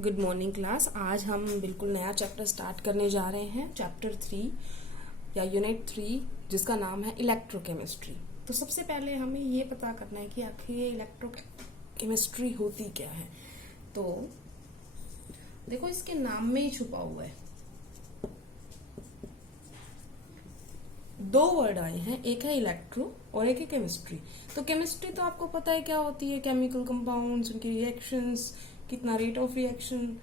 Good morning class. आज हम बिल्कुल नया चैप्टर स्टार्ट करने जा रहे हैं, चैप्टर 3 या यूनिट 3, जिसका नाम है इलेक्ट्रोकेमिस्ट्री। तो सबसे पहले हमें ये पता करना है कि आखिर ये इलेक्ट्रोकेमिस्ट्री होती क्या है। तो देखो, इसके नाम में ही छुपा हुआ है। दो वर्ड आए हैं, एक है इलेक्ट्रो और एक है केमिस्ट्री। तो केमिस्ट्री तो आपको पता है क्या होती है, केमिकल कंपाउंड्स, उनकी रिएक्शंस, कितना रेट ऑफ रिएक्शन।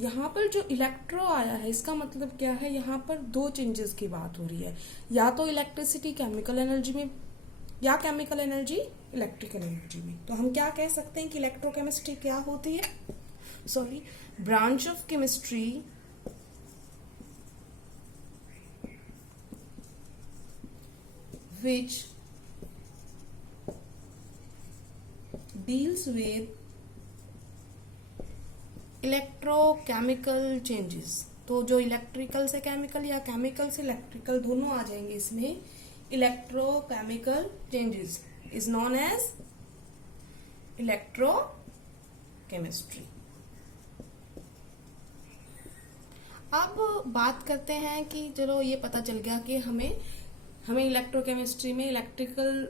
यहाँ पर जो इलेक्ट्रो आया है, इसका मतलब क्या है, यहाँ पर दो चेंजेस की बात हो रही है। या तो इलेक्ट्रिसिटी केमिकल एनर्जी में, या केमिकल एनर्जी इलेक्ट्रिकल एनर्जी में। तो हम क्या कह सकते हैं कि इलेक्ट्रोकेमिस्ट्री क्या होती है, sorry, branch of chemistry which deals with electrochemical changes. तो जो इलेक्ट्रिकल से केमिकल या केमिकल से इलेक्ट्रिकल दोनों आ जाएंगे इसमें। Electrochemical changes is known as electrochemistry. अब बात करते हैं कि चलो ये पता चल गया कि हमें इलेक्ट्रोकेमिस्ट्री में इलेक्ट्रिकल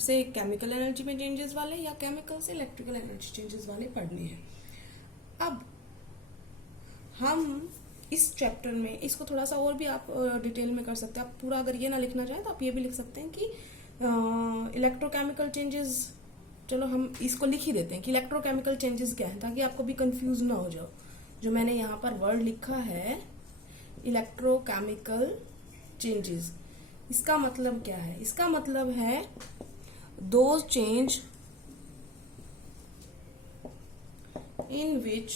से केमिकल एनर्जी में चेंजेस वाले या केमिकल से इलेक्ट्रिकल एनर्जी चेंजेस वाले पढ़ने हैं। अब हम इस चैप्टर में इसको थोड़ा सा और भी आप डिटेल में कर सकते हैं। आप पूरा अगर ये ना लिखना चाहें तो आप ये भी लिख सकते हैं कि इलेक्ट्रोकेमिकल चेंजेस, चलो हम इसको लिख ही देते हैं कि इलेक्ट्रोकेमिकल चेंजेस क्या है, ताकि आपको भी कंफ्यूज ना हो जाओ। जो मैंने यहाँ पर वर्ड लिखा है इलेक्ट्रोकेमिकल चेंजेस, इसका मतलब क्या है? इसका मतलब है दो change in which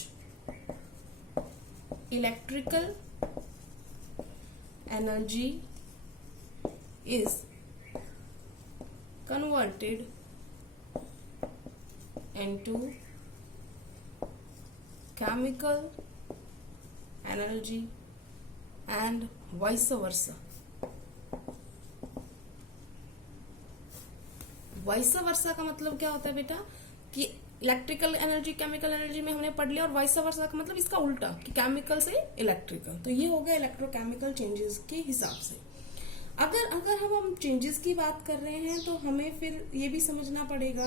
electrical energy is converted into chemical energy and vice versa. Vice versa का मतलब क्या होता है बेटा, कि इलेक्ट्रिकल एनर्जी केमिकल एनर्जी में हमने पढ़ लिया, और वाइस वर्सा का मतलब इसका उल्टा कि केमिकल से इलेक्ट्रिकल। तो ये हो गया इलेक्ट्रोकेमिकल चेंजेस के हिसाब से। अगर हम चेंजेस की बात कर रहे हैं तो हमें फिर ये भी समझना पड़ेगा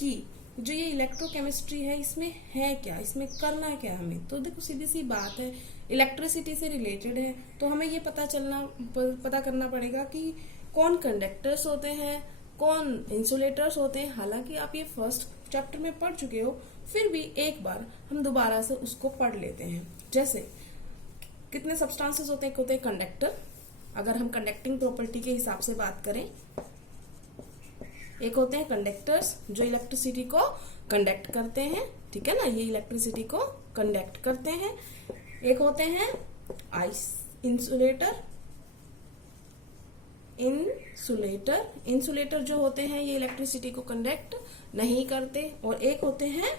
कि जो ये इलेक्ट्रोकेमिस्ट्री है, इसमें है क्या, इसमें करना क्या है हमें। तो देखो, सीधी सी बात है, इलेक्ट्रिसिटी से रिलेटेड है, तो हमें ये पता करना पड़ेगा कि कौन कंडक्टर्स होते हैं, कौन इंसुलेटर्स होते हैं। हालांकि आप ये फर्स्ट चैप्टर में पढ़ चुके हो, फिर भी एक बार हम दोबारा से उसको पढ़ लेते हैं। जैसे कितने सब्सटेंसेस होते हैं? एक होते हैं कंडक्टर, अगर हम कंडक्टिंग प्रॉपर्टी के हिसाब से बात करें। एक होते हैं कंडक्टर्स जो इलेक्ट्रिसिटी को कंडक्ट करते हैं, ठीक है ना, ये इलेक्ट्रिसिटी को कंडक्ट करते हैं। एक होते हैं इंसुलेटर जो होते हैं ये इलेक्ट्रिसिटी को कंडक्ट नहीं करते। और एक होते हैं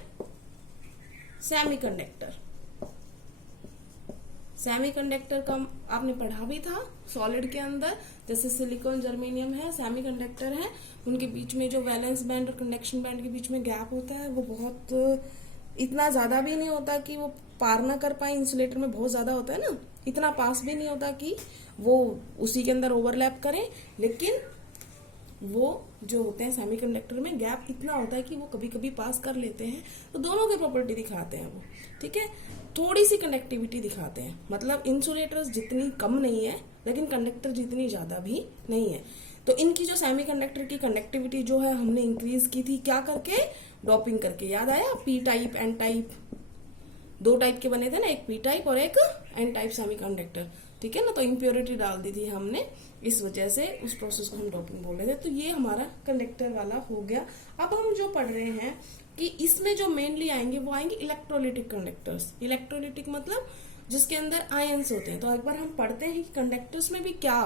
सेमीकंडक्टर का आपने पढ़ा भी था सॉलिड के अंदर, जैसे सिलिकॉन, जर्मेनियम है, सेमीकंडक्टर है। उनके बीच में जो वैलेंस बैंड और कंडक्शन बैंड के बीच में गैप होता है, वो बहुत इतना ज्यादा भी नहीं होता कि वो पार ना कर पाए। इंसुलेटर में बहुत ज्यादा होता है ना, इतना पास भी नहीं होता कि वो उसी के अंदर ओवरलैप करें, लेकिन वो जो होते हैं सेमीकंडक्टर में गैप इतना होता है कि वो कभी कभी पास कर लेते हैं। तो दोनों की प्रॉपर्टी दिखाते हैं वो, ठीक है। थोड़ी सी कंडक्टिविटी दिखाते हैं, मतलब इंसुलेटर्स जितनी कम नहीं है लेकिन कंडक्टर जितनी ज्यादा भी नहीं है। तो इनकी जो सेमीकंडक्टर की कंडक्टिविटी जो है हमने इंक्रीज की थी, क्या करके? डोपिंग करके। याद आया? पी टाइप एन टाइप, दो टाइप के बने थे ना, एक पी टाइप और एक एन टाइप सेमीकंडक्टर, ठीक है ना। तो इम्प्योरिटी डाल दी थी हमने, इस वजह से उस प्रोसेस को हम डोपिंग बोल रहे थे। तो ये हमारा कंडक्टर वाला हो गया। अब हम जो पढ़ रहे हैं कि इसमें जो मेनली आएंगे वो आएंगे इलेक्ट्रोलिटिक कंडक्टर्स। इलेक्ट्रोलिटिक मतलब जिसके अंदर आयंस होते हैं। तो एक बार हम पढ़ते हैं कि कंडक्टर्स में भी क्या,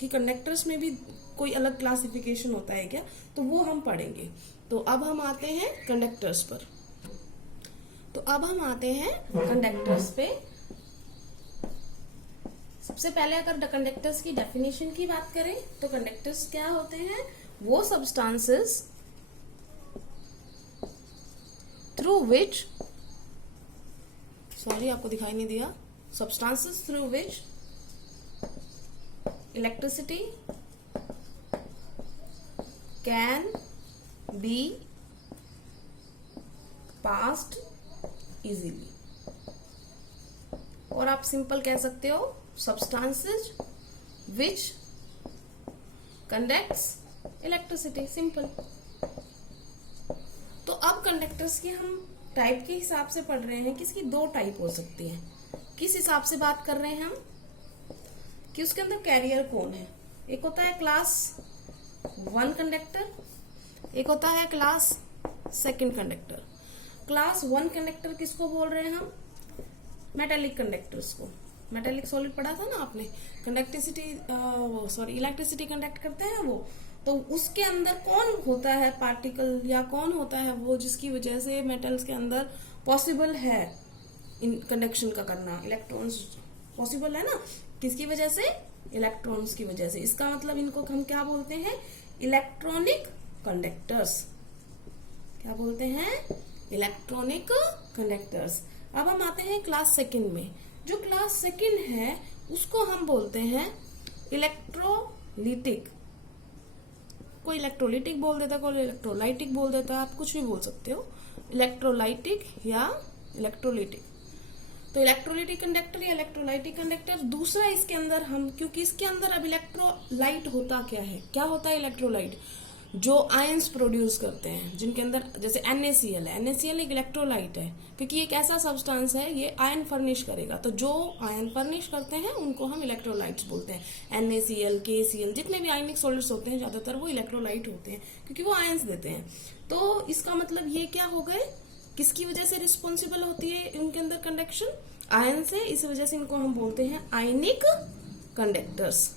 कि कंडक्टर्स में भी कोई अलग क्लासिफिकेशन होता है क्या, तो वो हम पढ़ेंगे। तो अब हम आते हैं कंडक्टर्स पर। तो अब हम आते हैं कंडक्टर्स पे। सबसे पहले अगर कंडक्टर्स की डेफिनेशन की बात करें तो कंडक्टर्स क्या होते हैं? वो सब्सटेंसेस through which सॉरी आपको दिखाई नहीं दिया, substances through which electricity can be passed easily, और आप सिंपल कह सकते हो substances which conducts electricity, simple. तो अब कंडक्टर्स की हम टाइप के हिसाब से पढ़ रहे हैं कि इसकी दो टाइप हो सकती है। किस हिसाब से बात कर रहे हैं हम कि उसके अंदर कैरियर कौन है। एक होता है क्लास 1 कंडक्टर, एक होता है क्लास 2 कंडक्टर। क्लास 1 कंडक्टर किसको बोल रहे हैं हम? मेटेलिक कंडक्टर्स को। मेटेलिक सॉलिड पढ़ा था ना आपने, इलेक्ट्रिसिटी कंडक्ट करते हैं वो। तो उसके अंदर कौन होता है पार्टिकल, या कौन होता है वो जिसकी वजह से मेटल्स के अंदर पॉसिबल है इन कंडक्शन का करना। इलेक्ट्रॉन्स पॉसिबल है ना, किसकी वजह से? इलेक्ट्रॉन्स की वजह से। इसका मतलब इनको हम क्या बोलते हैं? Electronic conductors. क्या बोलते हैं? Electronic conductors. अब हम आते हैं क्लास 2 में। जो क्लास 2 है उसको हम बोलते हैं इलेक्ट्रोलिटिक। कोई इलेक्ट्रोलिटिक बोल देता, कोई इलेक्ट्रोलाइटिक बोल देता, आप कुछ भी बोल सकते हो, इलेक्ट्रोलाइटिक या इलेक्ट्रोलिटिक। तो इलेक्ट्रोलिटिक कंडक्टर या इलेक्ट्रोलाइटिक कंडक्टर। दूसरा इसके अंदर हम, क्योंकि इसके अंदर अब इलेक्ट्रोलाइट होता क्या है, क्या होता है इलेक्ट्रोलाइट? जो आयंस प्रोड्यूस करते हैं, जिनके अंदर जैसे NaCl है। NaCl एक इलेक्ट्रोलाइट है क्योंकि एक ऐसा सब्सटेंस है ये आयन फर्निश करेगा। तो जो आयन फर्निश करते हैं उनको हम इलेक्ट्रोलाइट्स बोलते हैं। NaCl, KCl, जितने भी आयनिक सॉलिड्स होते हैं ज्यादातर वो इलेक्ट्रोलाइट होते हैं क्योंकि वो आयंस देते हैं। तो इसका मतलब ये क्या हो गए, किसकी वजह से रिस्पॉन्सिबल होती है इनके अंदर कंडक्शन? आयन से। इस वजह से इनको हम बोलते हैं आयनिक कंडक्टर्स।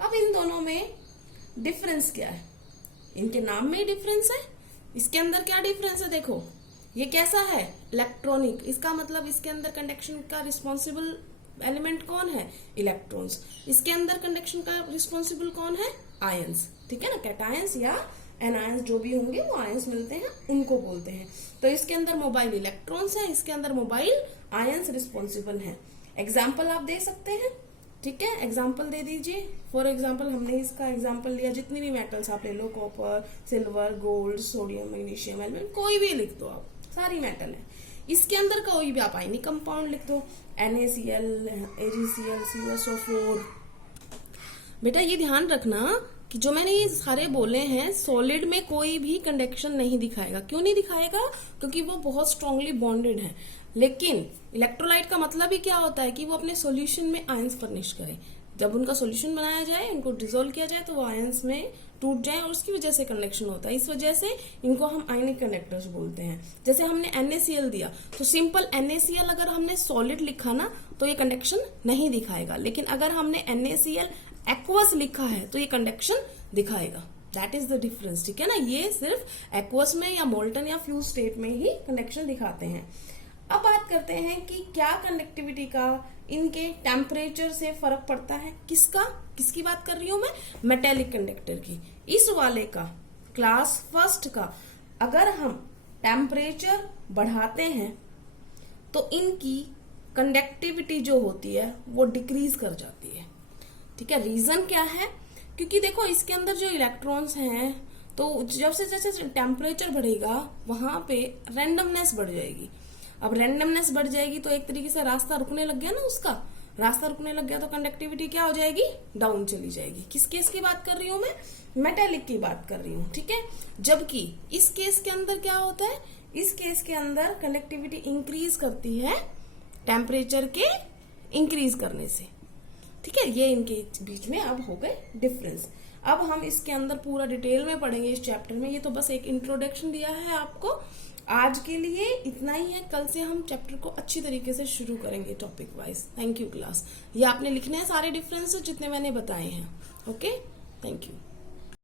अब इन दोनों में डिफरेंस क्या है? इनके नाम में ही डिफरेंस है। इसके अंदर क्या डिफरेंस है? देखो ये कैसा है? इलेक्ट्रॉनिक। इसका मतलब इसके अंदर कंडक्शन का रिस्पॉन्सिबल एलिमेंट कौन है? इलेक्ट्रॉन्स। इसके अंदर कंडक्शन का रिस्पॉन्सिबल कौन है? आयंस। ठीक है ना, कैटायंस या एनायंस जो भी होंगे वो आयंस मिलते हैं, उनको बोलते हैं। तो इसके अंदर मोबाइल इलेक्ट्रॉन्स है, इसके अंदर मोबाइल आयंस रिस्पॉन्सिबल है। एग्जाम्पल आप दे सकते हैं, ठीक है, एग्जाम्पल दे दीजिए। फॉर एग्जाम्पल हमने इसका एग्जाम्पल लिया, जितनी भी मेटल्स आप ले लो, copper, silver, gold, sodium, magnesium, aluminium, कोई भी लिख दो आप, सारी मेटल है। इसके अंदर कोई भी आप आयनिक कंपाउंड लिख दो, NaCl, AgCl, CuSO4। बेटा ये ध्यान रखना कि जो मैंने ये सारे बोले हैं, सॉलिड में कोई भी कंडक्शन नहीं दिखाएगा। क्यों नहीं दिखाएगा? क्योंकि वो बहुत स्ट्रांगली बॉन्डेड है। लेकिन इलेक्ट्रोलाइट का मतलब ही क्या होता है कि वो अपने सॉल्यूशन में आयंस फर्निश करे। जब उनका सॉल्यूशन बनाया जाए, इनको डिसोल्व किया जाए, तो वो आयंस में टूट जाए और उसकी वजह से कंडक्शन होता है। इस वजह से इनको हम आयनिक कंडक्टर्स बोलते हैं। जैसे हमने NaCl दिया, तो सिंपल NaCl अगर हमने सॉलिड लिखा ना तो ये कंडक्शन नहीं दिखाएगा। लेकिन अगर हमने NaCl एक्वस लिखा है तो ये कंडक्शन दिखाएगा। That is the difference. ठीक है ना, ये सिर्फ एक्वस में या मोल्टन या फ्यूज स्टेट में ही कंडक्शन दिखाते हैं। अब बात करते हैं कि क्या कंडक्टिविटी का इनके टेम्परेचर से फर्क पड़ता है। किसकी बात कर रही हूं मैं? मेटेलिक कंडक्टर की। इस वाले का, क्लास 1 का, अगर हम टेम्परेचर बढ़ाते हैं तो इनकी कंडक्टिविटी जो होती है वो डिक्रीज कर जाती है। ठीक है, रीजन क्या है? क्योंकि देखो इसके अंदर जो इलेक्ट्रॉन्स हैं, तो जैसे टेम्परेचर बढ़ेगा वहां पे रैंडमनेस बढ़ जाएगी। अब रैंडमनेस बढ़ जाएगी तो एक तरीके से रास्ता रुकने लग गया ना, उसका रास्ता रुकने लग गया तो कंडक्टिविटी क्या हो जाएगी? डाउन चली जाएगी। किस केस की बात कर रही हूं मैं? मेटेलिक की बात कर रही हूँ। ठीक है, जबकि इस केस के अंदर क्या होता है? इस केस के अंदर कंडक्टिविटी इंक्रीज करती है टेम्परेचर के इंक्रीज करने से। ठीक है, ये इनके बीच में अब हो गए डिफरेंस। अब हम इसके अंदर पूरा डिटेल में पढ़ेंगे इस चैप्टर में। ये तो बस एक इंट्रोडक्शन दिया है आपको। आज के लिए इतना ही है। कल से हम चैप्टर को अच्छी तरीके से शुरू करेंगे topic wise. Thank you class. ये आपने लिखने हैं सारे डिफरेंसेस जितने मैंने बताए हैं। Okay, thank you.